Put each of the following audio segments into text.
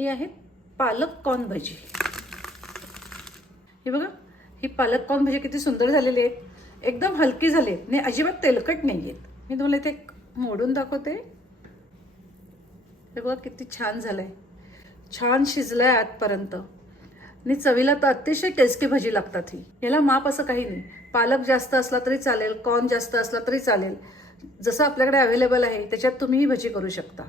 ही आहे पालक कॉर्न भजी. हे बघा ही पालक कॉर्न भजी किती सुंदर झालेली आहेत एकदम हलकी झाली आहेत आणि अजिबात तेलकट नाही आहेत. मी तुम्हाला इथे मोडून दाखवते. हे बघा किती छान झालं आहे छान शिजलं आहे आतपर्यंत. आणि चवीला तर अतिशय टेस्टी भजी लागतात ही. याला माप असं काही नाही. पालक जास्त असला तरी चालेल कॉर्न जास्त असला तरी चालेल. जसं आपल्याकडे अवेलेबल आहे त्याच्यात तुम्ही ही भजी करू शकता.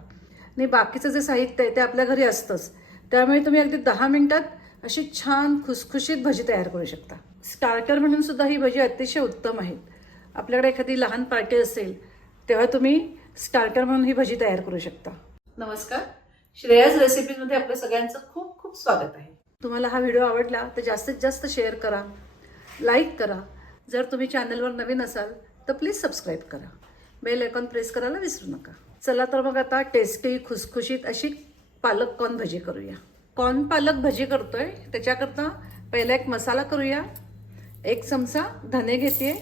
आणि बाकीचं जे साहित्य आहे ते आपल्या घरी असतंच. त्यामुळे तुम्ही अगदी दहा मिनिटात अशी छान खुसखुशीत भजी तयार करू शकता. स्टार्टर म्हणून सुद्धा ही भजी अतिशय उत्तम आहेत आपल्याकडे एखादी लहान पार्टी असेल तेव्हा तुम्ही स्टार्टर म्हणून ही भजी तयार करू शकता. नमस्कार. श्रेयाज रेसिपीजमध्ये आपल्या सगळ्यांचं खूप खूप स्वागत आहे. तुम्हाला हा व्हिडिओ आवडला तर जास्तीत जास्त शेअर करा लाईक करा. जर तुम्ही चॅनलवर नवीन असाल तर प्लीज सबस्क्राईब करा. बेल आयकॉन प्रेस करायला विसरू नका. चला तर मग आता टेस्टी खुसखुशीत अशी पालक कॉर्न भजी करूया? कॉर्न पालक भजी करतोय? त्याच्याकरता पहिला एक मसाला करूया. एक चमचा धने घेते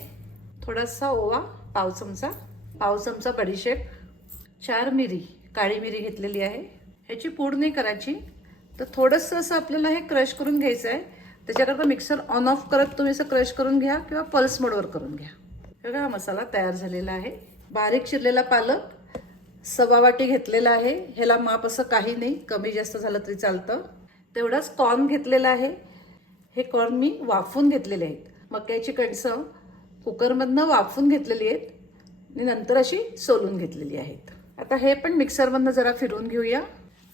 थोडासा ओवा पाव चमचा. पाव चमचा बडीशेप. चार मिरी काळी मिरी घेतलेली आहे. ह्याची पूड नाही करायची. तर थोडंसं असं आपल्याला हे क्रश करून घ्यायचं आहे त्याच्याकरता मिक्सर ऑन ऑफ करत तुम्ही असं क्रश करून घ्या किंवा पल्स मोडवर करून घ्या. बघा हा मसाला तयार झालेला आहे. बारीक शिरलेला पालक. सवा वाटी घेतलेला आहे. ह्याला माप असं काही नाही. कमी जास्त झालं तरी चालतं. तेवढाच कॉर्न घेतलेला आहे. हे कॉर्न मी वाफून घेतलेले आहेत. मक्याची कणसं कुकरमधनं वाफून घेतलेली आहेत. आणि नंतर अशी सोलून घेतलेली आहेत. आता हे पण मिक्सरमधनं जरा फिरवून घेऊया.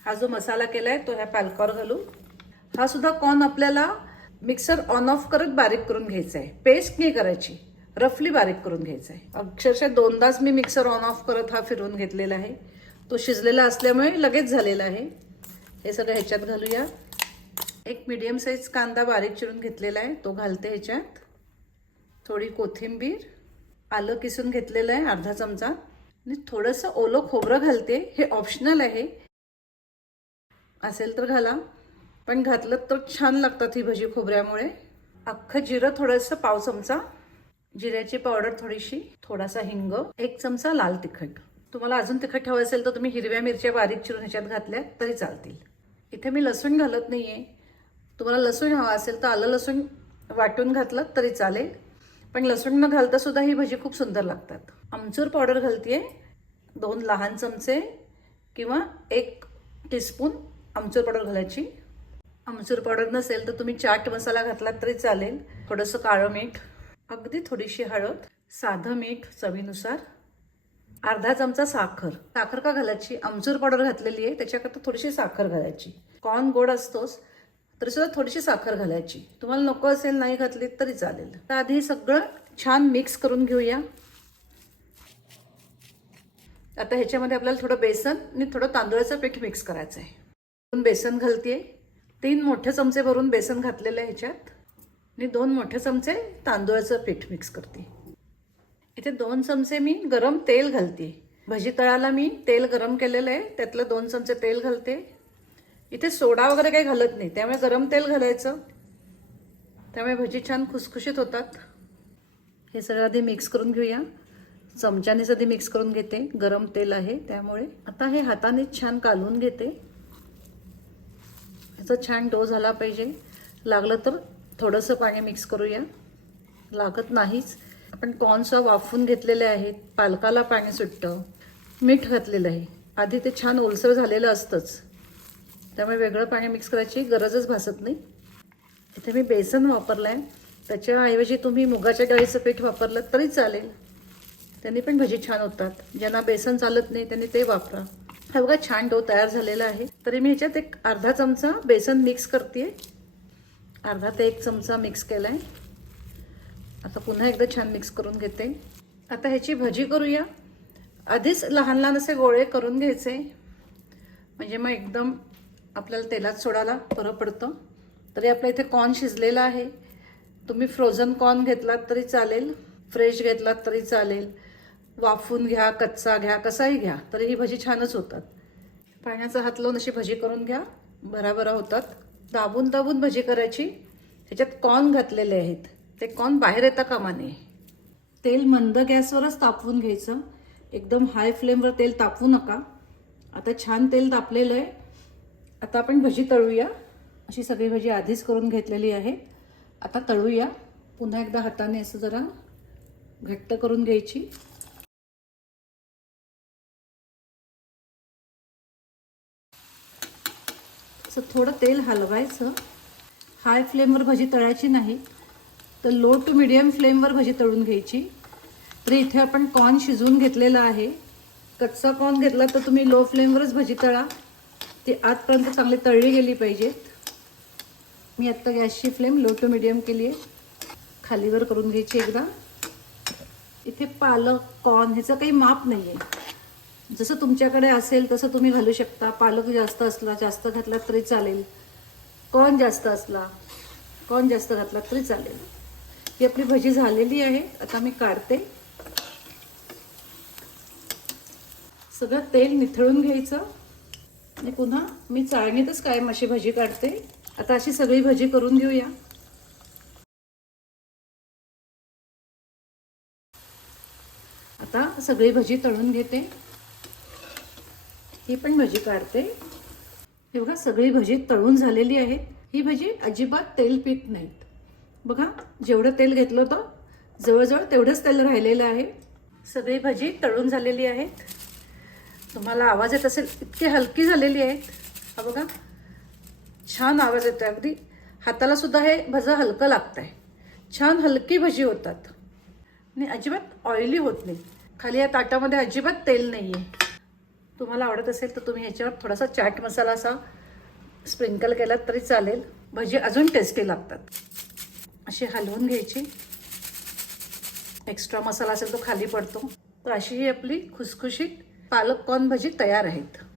हा जो मसाला केला आहे तो ह्या पालकावर घालू. हा सुद्धा कॉर्न आपल्याला मिक्सर ऑन ऑफ करत बारीक करून घ्यायचा आहे पेस्ट नाही करायची. रफली बारीक करून घ्यायचा आहे. अक्षरशः दोनदाच मी मिक्सर ऑन ऑफ करत हा फिरवून घेतलेला आहे. तो शिजलेला असल्यामुळे लगेच झालेला आहे. हे सगळं ह्याच्यात घालूया. एक मीडियम साईज कांदा बारीक चिरून घेतलेला आहे. तो घालते ह्याच्यात. थोडी कोथिंबीर. आलं किसून घेतलेलं आहे अर्धा चमचा. आणि थोडंसं ओलं खोबरं घालते. हे ऑप्शनल आहे. असेल तर घाला. पण घातलं तर छान लागतात ही भजी खोबऱ्यामुळे. अख्खं जिरं थोडंसं पाव चमचा. जिऱ्याची पावडर थोडीशी थोडासा हिंग एक चमचा लाल तिखट. तुम्हाला अजून तिखट हवं असेल तर तुम्ही हिरव्या मिरच्या बारीक चिरून ह्याच्यात घातल्या तरी चालतील. इथे मी लसूण घालत नाही आहे तुम्हाला लसूण हवा असेल तर आलं लसूण वाटून घातलं तरी चालेल. पण लसूण न घालता सुद्धा ही भजी खूप सुंदर लागतात. आमचूर पावडर घालते दोन लहान चमचे किंवा एक टीस्पून आमचूर पावडर घालायची. आमचूर पावडर नसेल तर तुम्ही चाट मसाला घातलात तरी चालेल. थोडंसं काळं मीठ अगदी थोडीशी हळद साधं मीठ चवीनुसार अर्धा चमचा साखर. साखर का घालायची? आमचूर पावडर घातलेली आहे त्याच्याकरता थोडीशी साखर घालायची. कॉर्न गोड असतोच तरीसुद्धा थोडीशी साखर घालायची. तुम्हाला नको असेल नाही घातली तरी चालेल. तर आधी सगळं छान मिक्स करून घेऊया. आता ह्याच्यामध्ये आपल्याला थोडं बेसन आणि थोडं तांदूळाचं पीठ मिक्स करायचं आहे बेसन घालते तीन मोठे चमचे भरून बेसन घातलेलं आहे ह्याच्यात. आणि दोन मोठे चमचे तांदूळाचं पीठ मिक्स करते. इथे दोन चमचे मी गरम तेल घालते. भजी तळाला मी तेल गरम केलेलं आहे त्यातलं दोन चमचे तेल घालते. इथे सोडा वगैरे काही घालत नाही त्यामुळे गरम तेल घालायचं. त्यामुळे भजी छान खुसखुशीत होतात. हे सगळं आधी मिक्स करून घेऊया. चमच्यानेच आधी मिक्स करून घेते गरम तेल आहे त्यामुळे. आता हे हाताने छान कालवून घेते. ह्याचा छान डो झाला पाहिजे. लागलं तर थोडंसं पाणी मिक्स करूया. लागत नाहीच. आपण कॉर्नसह वाफून घेतलेले आहेत. पालकाला पाणी सुटतं. मीठ घातलेलं आहे. आधी ते छान ओलसर झालेलं असतंच. त्यामुळे वेगळं पाणी मिक्स करायची गरजच भासत नाही. इथे मी बेसन वापरलं आहे त्याच्याऐवजी तुम्ही मुगाच्या डाळीचं पीठ वापरलं तरी चालेल. त्यांनी पण भजी छान होतात. ज्यांना बेसन चालत नाही त्यांनी ते वापरा. हा बघा छान डो तयार झालेला आहे. तरी मी ह्याच्यात एक अर्धा चमचा बेसन मिक्स करते अर्धा ते एक चमचा मिक्स केला आहे आता पुन्हा एकदा छान मिक्स करून घेते. आता ह्याची भजी करूया. आधीच लहान लहान असे गोळे करून घ्यायचे. म्हणजे मग एकदम आपल्याला तेलात सोडायला बरं पडतं. तरी आपल्या इथे कॉर्न शिजलेला आहे. तुम्ही फ्रोझन कॉर्न घेतलात तरी चालेल. फ्रेश घेतलात तरी चालेल. वाफून घ्या कच्चा घ्या कसाही घ्या. तरी ही भजी छानच होतात. पाण्याचा हात लावून अशी भजी करून घ्या. भराभरा होतात. दाबून दाबून भजी करायची. ह्याच्यात कॉर्न घातलेले आहेत. ते कॉर्न बाहेर येता कामा नये तेल मंद गॅसवरच तापवून घ्यायचं. एकदम हाय फ्लेमवर तेल तापवू नका. आता छान तेल तापलेलं आहे. आता आपण भजी तळूया. अशी सगळी भजी आधीच करून घेतलेली आहे. आता तळूया. पुन्हा एकदा हाताने असं जरा घट्ट करून घ्यायची. असं थोडं तेल हलवायचं. हाय फ्लेमवर भजी तळायची नाही. तर लो टू मिडियम फ्लेमवर भजी तळून घ्यायची. तर इथे आपण कॉर्न शिजवून घेतलेला आहे. कच्चा कॉर्न घेतला तर तुम्ही लो फ्लेमवरच भजी तळा. ती आजपर्यंत चांगली तळली गेली पाहिजेत. मी आत्ता गॅसची फ्लेम लो टू मिडियम केली आहे. खालीवर करून घ्यायची एकदा. इथे पालक कॉर्न ह्याचं काही माप नाही आहे जसं तुमच्याकडे असेल तसं तुम्ही घालू शकता. पालक जास्त असला जास्त घातला तरी चालेल. कॉर्न जास्त असला कॉर्न जास्त घातला तरी चालेल. ही आपली भजी झालेली आहे. आता मी काढते. सगळं तेल निथळून घ्यायचं. आणि पुन्हा मी चाळणीतच कायम अशी भजी काढते. आता अशी सगळी भजी करून घेऊया. आता सगळी भजी तळून घेते. ही पण भजी काढते. हे बघा सगळी भजी तळून झालेली आहे. ही भजी अजिबात तेल पित नाहीत. बघा जेवढं तेल घेतलं होतं जवळजवळ तेवढंच तेल राहिलेलं आहे. सगळी भजी तळून झालेली आहेत. तुम्हाला आवाज येत असेल इतकी हलकी झालेली आहेत. हा बघा छान आवाज येतो अगदी हाताला सुद्धा हे भजं हलकं लागतं आहे छान हलकी भजी होतात. आणि अजिबात ऑइली होत नाही. खाली या ताटामध्ये अजिबात तेल नाही आहे तुम्हाला आवडत असेल तर तुम्ही ह्याच्यावर थोडासा चाट मसाला असा स्प्रिंकल केलात तरी चालेल. भजी अजून टेस्टी लागतात. अशी हलवून घ्यायची. एक्स्ट्रा मसाला असेल तो खाली पडतो. तर अशी ही आपली खुसखुशीत पालक कॉर्न भजी तयार आहेत.